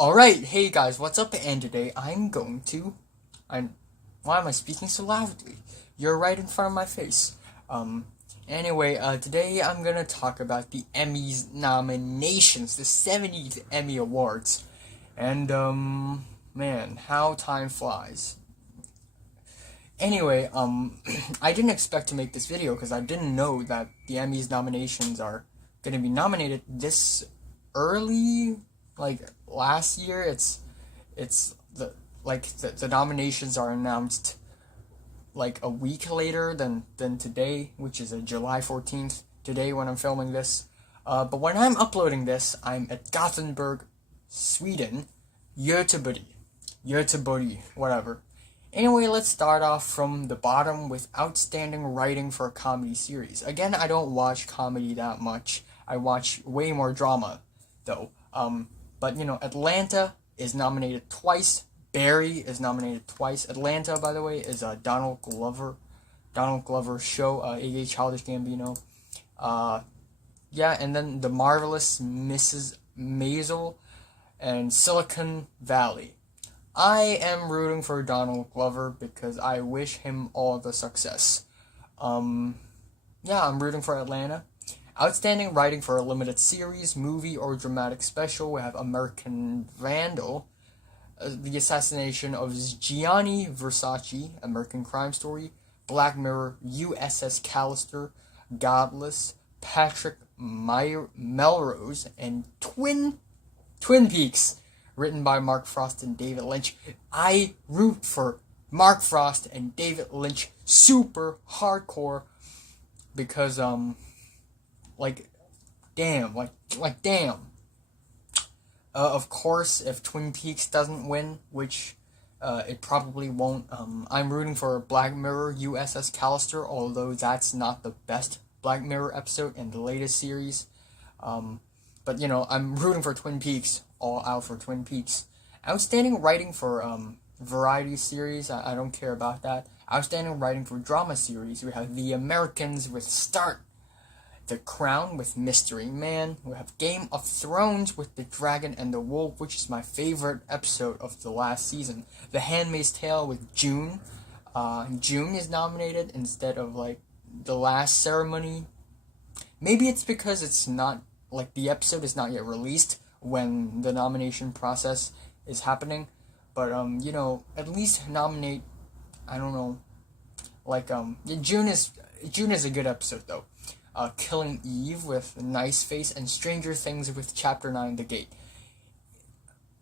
Alright, hey guys, what's up? And today why am I speaking so loudly? You're right in front of my face. Today I'm gonna talk about the Emmys nominations, the 70th Emmy Awards. And, man, how time flies. Anyway, I didn't expect to make this video because I didn't know that the Emmys nominations are gonna be nominated this early. Like last year, the nominations are announced like a week later than today, which is July 14th. Today when I'm filming this, but when I'm uploading this, I'm at Gothenburg, Sweden, Göteborg, whatever. Anyway, let's start off from the bottom with outstanding writing for a comedy series. Again, I don't watch comedy that much. I watch way more drama, though. But Atlanta is nominated twice. Barry is nominated twice. Atlanta, by the way, is a Donald Glover show, aka Childish Gambino. And then The Marvelous Mrs. Maisel and Silicon Valley. I am rooting for Donald Glover because I wish him all the success. I'm rooting for Atlanta. Outstanding writing for a limited series, movie, or dramatic special. We have American Vandal, The Assassination of Gianni Versace, American Crime Story, Black Mirror, USS Callister, Godless, Patrick Melrose, and Twin Peaks, written by Mark Frost and David Lynch. I root for Mark Frost and David Lynch super hardcore because damn. Of course, if Twin Peaks doesn't win, which it probably won't, I'm rooting for Black Mirror USS Callister, although that's not the best Black Mirror episode in the latest series. But I'm rooting for Twin Peaks, all out for Twin Peaks. Outstanding writing for variety series, I don't care about that. Outstanding writing for drama series, we have The Americans with Start, The Crown with Mystery Man. We have Game of Thrones with The Dragon and the Wolf, which is my favorite episode of the last season. The Handmaid's Tale with June. June is nominated instead of The Last Ceremony. Maybe it's because it's not the episode is not yet released when the nomination process is happening. But at least nominate. I don't know. June is a good episode though. Killing Eve with Nice Face, and Stranger Things with Chapter 9, The Gate.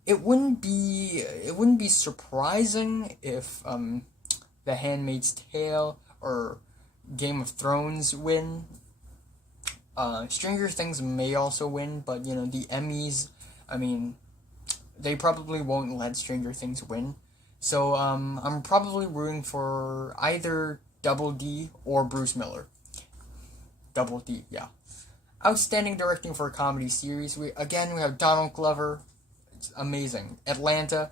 It wouldn't be surprising if The Handmaid's Tale or Game of Thrones win. Stranger Things may also win, but the Emmys, they probably won't let Stranger Things win. So I'm probably rooting for either Double D or Bruce Miller. Double D, yeah. Outstanding directing for a comedy series. We have Donald Glover. It's amazing. Atlanta,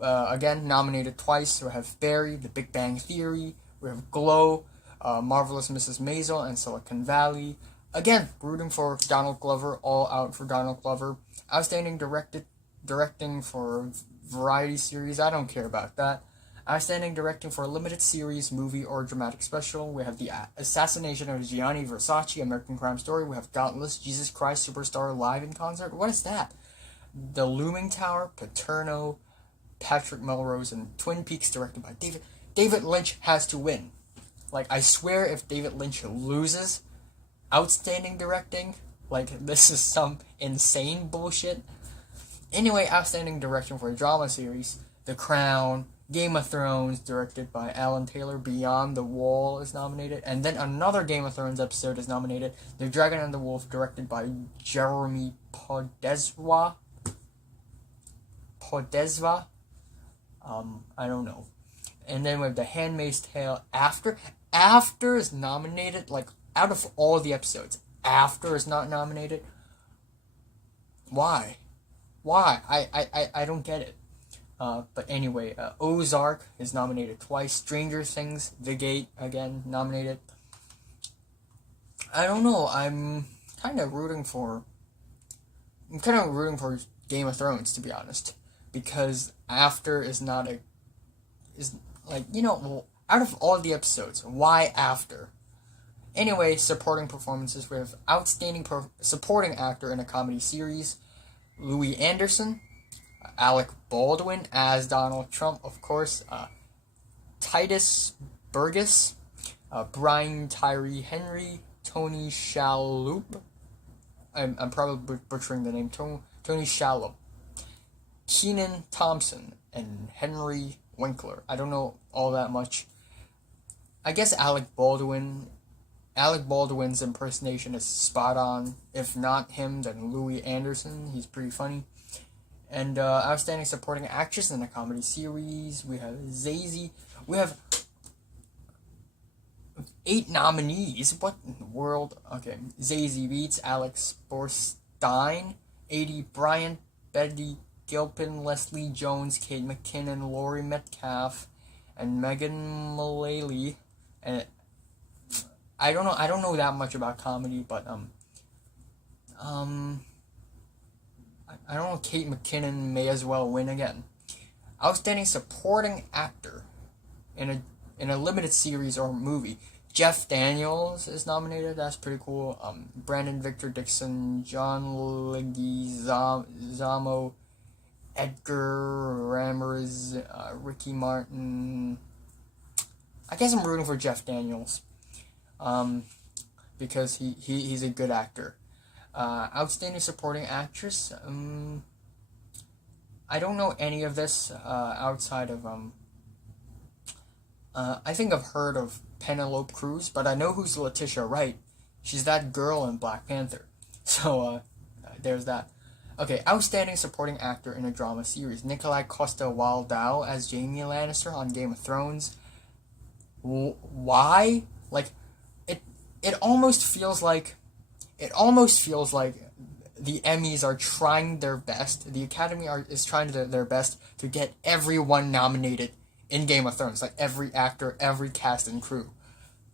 again, nominated twice. We have Barry, The Big Bang Theory. We have Glow, Marvelous Mrs. Maisel, and Silicon Valley. Again, rooting for Donald Glover, all out for Donald Glover. Outstanding directing for variety series. I don't care about that. Outstanding directing for a limited series, movie, or dramatic special. We have The Assassination of Gianni Versace, American Crime Story. We have Godless, Jesus Christ Superstar live in concert. What is that? The Looming Tower, Paterno, Patrick Melrose, and Twin Peaks, directed by David Lynch has to win. I swear if David Lynch loses outstanding directing, this is some insane bullshit. Anyway, outstanding direction for a drama series. The Crown, Game of Thrones, directed by Alan Taylor. Beyond the Wall is nominated. And then another Game of Thrones episode is nominated. The Dragon and the Wolf, directed by Jeremy Podeswa. I don't know. And then we have The Handmaid's Tale. After is nominated. Out of all the episodes, After is not nominated. Why? I don't get it. But anyway, Ozark is nominated twice. Stranger Things, The Gate, again, nominated. I don't know, I'm kind of rooting for Game of Thrones, to be honest. because After is not a is like well, out of all the episodes, why After? Anyway, supporting performances, we have outstanding supporting actor in a comedy series, Louis Anderson, Alec Baldwin as Donald Trump, of course, Titus Burgess, Brian Tyree Henry, Tony Shalhoub. I'm probably butchering the name. Tony Shalhoub, Kenan Thompson, and Henry Winkler. I don't know all that much. I guess Alec Baldwin's impersonation is spot on. If not him, then Louis Anderson. He's pretty funny. And outstanding supporting actress in a comedy series, we have Zazie. We have 8 nominees. What in the world? Okay, Zazie Beetz, Alex Borstein, Aidy Bryant, Betty Gilpin, Leslie Jones, Kate McKinnon, Laurie Metcalf, and Megan Mullally. And I don't know that much about comedy, but I don't know. Kate McKinnon may as well win again. Outstanding supporting actor in a limited series or movie. Jeff Daniels is nominated. That's pretty cool. Brandon Victor Dixon, John Leguizamo, Edgar Ramirez, Ricky Martin. I guess I'm rooting for Jeff Daniels, because he's a good actor. Outstanding supporting actress. I don't know any of this outside of I think I've heard of Penelope Cruz, but I know who's Letitia Wright. She's that girl in Black Panther. So there's that. Okay, outstanding supporting actor in a drama series. Nikolai Costa-Waldau as Jaime Lannister on Game of Thrones. Why? Like, it almost feels like the Emmys are trying their best. The Academy is trying their best to get everyone nominated in Game of Thrones, like every actor, every cast and crew.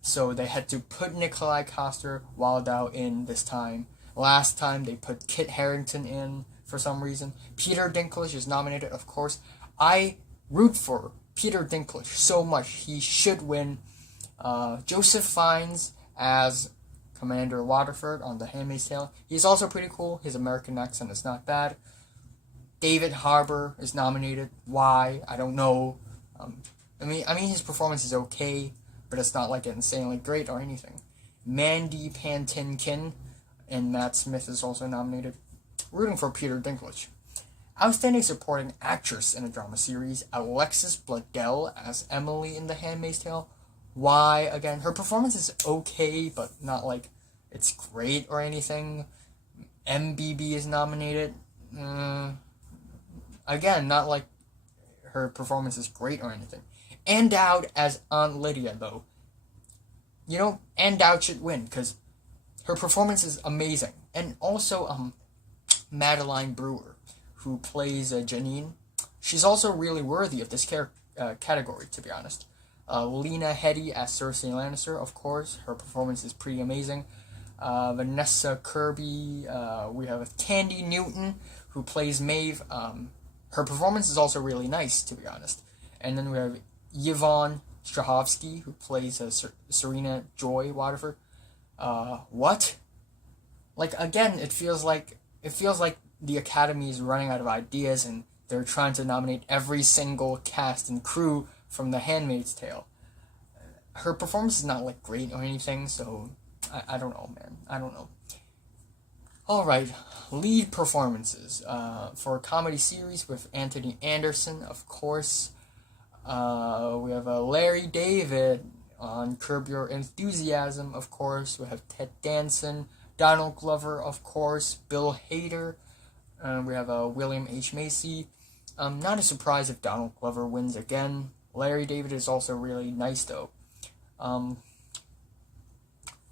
So they had to put Nikolai Coster-Waldau in this time. Last time they put Kit Harington in for some reason. Peter Dinklage is nominated, of course. I root for Peter Dinklage so much. He should win. Joseph Fiennes as Commander Waterford on The Handmaid's Tale. He's also pretty cool. His American accent is not bad. David Harbour is nominated. Why? I don't know. I mean his performance is okay, but it's not like insanely great or anything. Mandy Patinkin and Matt Smith is also nominated. Rooting for Peter Dinklage. Outstanding supporting actress in a drama series, Alexis Bledel as Emily in The Handmaid's Tale. Why? Again, her performance is okay, but not like it's great or anything. MBB is nominated. Again, not like her performance is great or anything. Ann Dowd as Aunt Lydia, though. Ann Dowd should win, because her performance is amazing. And also, Madeline Brewer, who plays Janine. She's also really worthy of this category, to be honest. Lena Headey as Cersei Lannister, of course. Her performance is pretty amazing. Vanessa Kirby. We have Tandy Newton, who plays Maeve. Her performance is also really nice, to be honest. And then we have Yvonne Strahovski, who plays Serena Joy Waterford. What? Like, again, it feels like the Academy is running out of ideas and they're trying to nominate every single cast and crew from The Handmaid's Tale. Her performance is not like great or anything, so I don't know, man. I don't know. Alright, lead performances. For a comedy series with Anthony Anderson, of course. We have Larry David on Curb Your Enthusiasm, of course. We have Ted Danson, Donald Glover, of course, Bill Hader. We have William H. Macy. Not a surprise if Donald Glover wins again. Larry David is also really nice, though.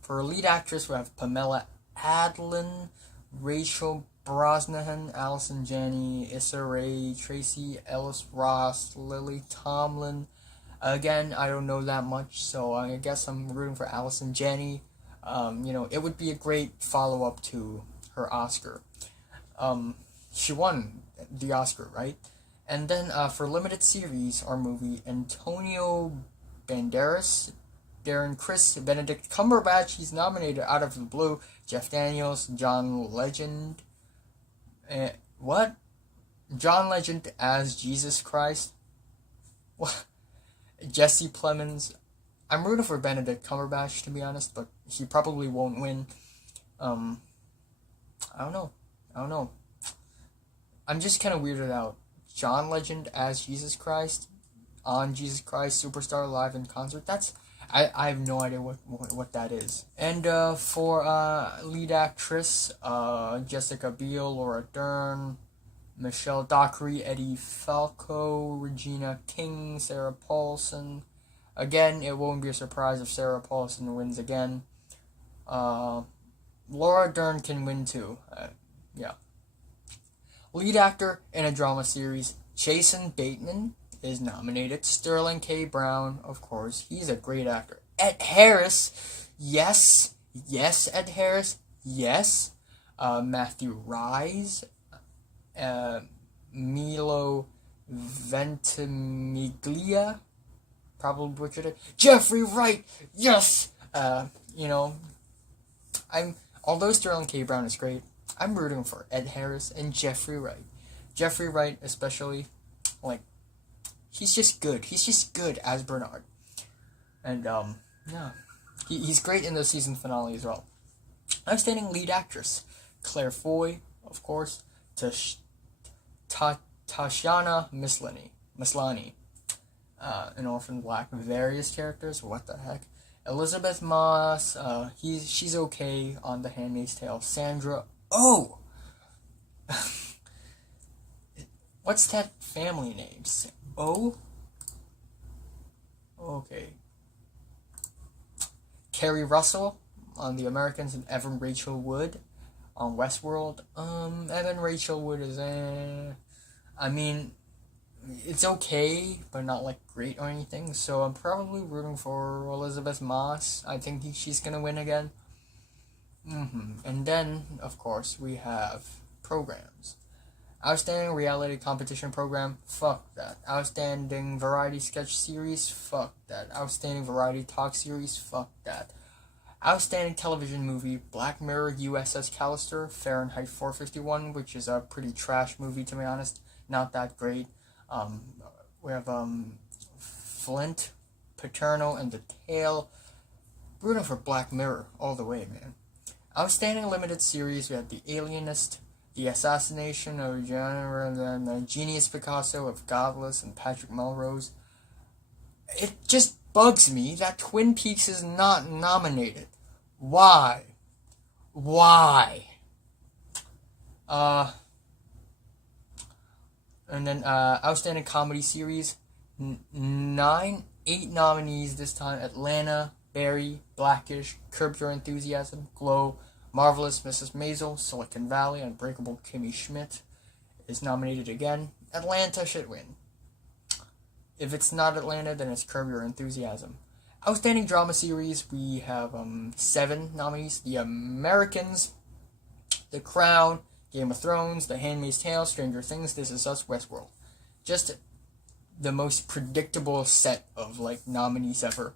For a lead actress, we have Pamela Adlon, Rachel Brosnahan, Allison Janney, Issa Rae, Tracy Ellis Ross, Lily Tomlin. Again, I don't know that much, so I guess I'm rooting for Allison Janney. It would be a great follow-up to her Oscar. She won the Oscar, right? And then for limited series or movie, Antonio Banderas, Darren Chris, Benedict Cumberbatch, he's nominated out of the blue. Jeff Daniels, John Legend. What? John Legend as Jesus Christ? What? Jesse Plemons. I'm rooting for Benedict Cumberbatch, to be honest, but he probably won't win. I don't know. I'm just kind of weirded out. John Legend as Jesus Christ on Jesus Christ Superstar Live in Concert. I have no idea what that is. And for lead actress, Jessica Biel, Laura Dern, Michelle Dockery, Eddie Falco, Regina King, Sarah Paulson. Again, it won't be a surprise if Sarah Paulson wins again. Laura Dern can win too. Yeah. Lead actor in a drama series, Jason Bateman is nominated. Sterling K. Brown, of course, he's a great actor. Ed Harris, yes, Ed Harris, yes. Matthew Rise, Milo Ventimiglia, probably butchered it. Jeffrey Wright, yes. Although Sterling K. Brown is great, I'm rooting for Ed Harris and Jeffrey Wright. Jeffrey Wright, especially, he's just good. He's just good as Bernard. And, yeah. He's great in the season finale as well. Outstanding lead actress, Claire Foy, of course, Tatiana Maslany, in Orphan Black, various characters, what the heck. Elizabeth Moss, she's okay on The Handmaid's Tale. Sandra Oh! What's that family name? Oh? Okay. Kerry Russell on The Americans and Evan Rachel Wood on Westworld. Evan Rachel Wood is it's okay, but not great or anything. So I'm probably rooting for Elizabeth Moss. I think she's gonna win again. And then, of course, we have programs. Outstanding reality competition program, fuck that. Outstanding variety sketch series, fuck that. Outstanding variety talk series, fuck that. Outstanding television movie, Black Mirror USS Callister, Fahrenheit 451, which is a pretty trash movie, to be honest. Not that great. We have Flint, Paterno, and The Tale. Rooting for Black Mirror all the way, man. Outstanding limited series, we have The Alienist, The Assassination of the Genius Picasso of Godless and Patrick Melrose. It just bugs me that Twin Peaks is not nominated. Why? And then outstanding comedy series, 8 nominees this time. Atlanta, Barry, Blackish, Curb Your Enthusiasm, Glow, Marvelous Mrs. Maisel, Silicon Valley, Unbreakable Kimmy Schmidt is nominated again. Atlanta should win. If it's not Atlanta, then it's Curb Your Enthusiasm. Outstanding drama series, we have 7 nominees. The Americans, The Crown, Game of Thrones, The Handmaid's Tale, Stranger Things, This Is Us, Westworld. Just the most predictable set of nominees ever.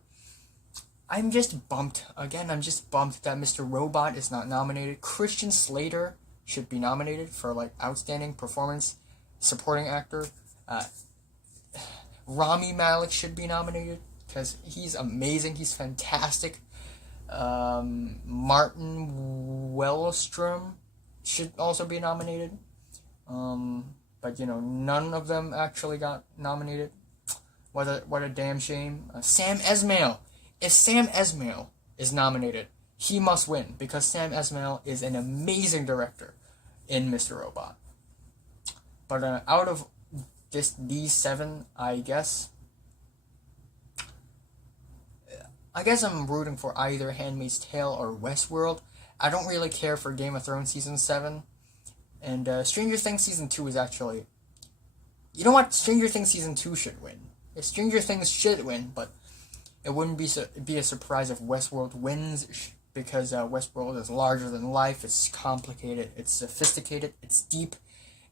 I'm just bumped that Mr. Robot is not nominated. Christian Slater should be nominated for outstanding performance, supporting actor. Rami Malek should be nominated because he's amazing. He's fantastic. Martin Wellstrom should also be nominated. But none of them actually got nominated. What a damn shame. Sam Esmail. If Sam Esmail is nominated, he must win because Sam Esmail is an amazing director in Mr. Robot. But out of these 7, I guess I'm rooting for either Handmaid's Tale or Westworld. I don't really care for Game of Thrones Season 7. And Stranger Things Season 2 is actually... You know what? Stranger Things Season 2 should win. Stranger Things should win, but it wouldn't be a surprise if Westworld wins, because Westworld is larger than life, it's complicated, it's sophisticated, it's deep,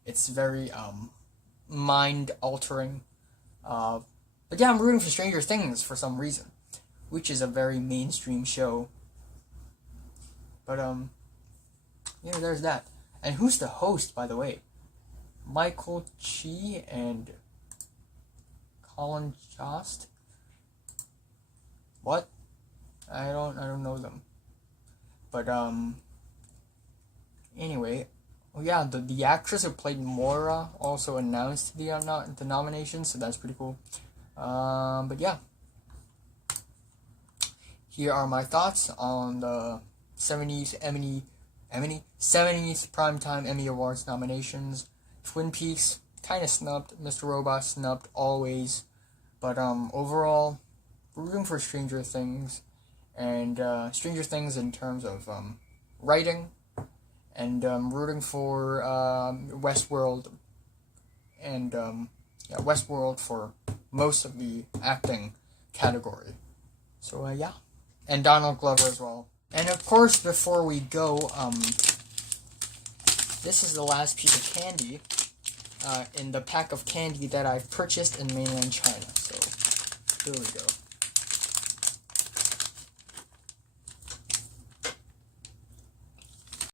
it's very, mind-altering. But yeah, I'm rooting for Stranger Things for some reason, which is a very mainstream show. But there's that. And who's the host, by the way? Michael Chi and Colin Jost. What? I don't know them. But anyway, yeah, the actress who played Moira also announced the nomination, so that's pretty cool. But yeah, here are my thoughts on the 70s 70s Primetime Emmy Awards nominations. Twin Peaks kind of snubbed, Mr. Robot snubbed always, but overall, rooting for Stranger Things, and Stranger Things in terms of writing, and rooting for Westworld, and Westworld for most of the acting category. So yeah, and Donald Glover as well. And of course, before we go, this is the last piece of candy in the pack of candy that I've purchased in mainland China. So here we go.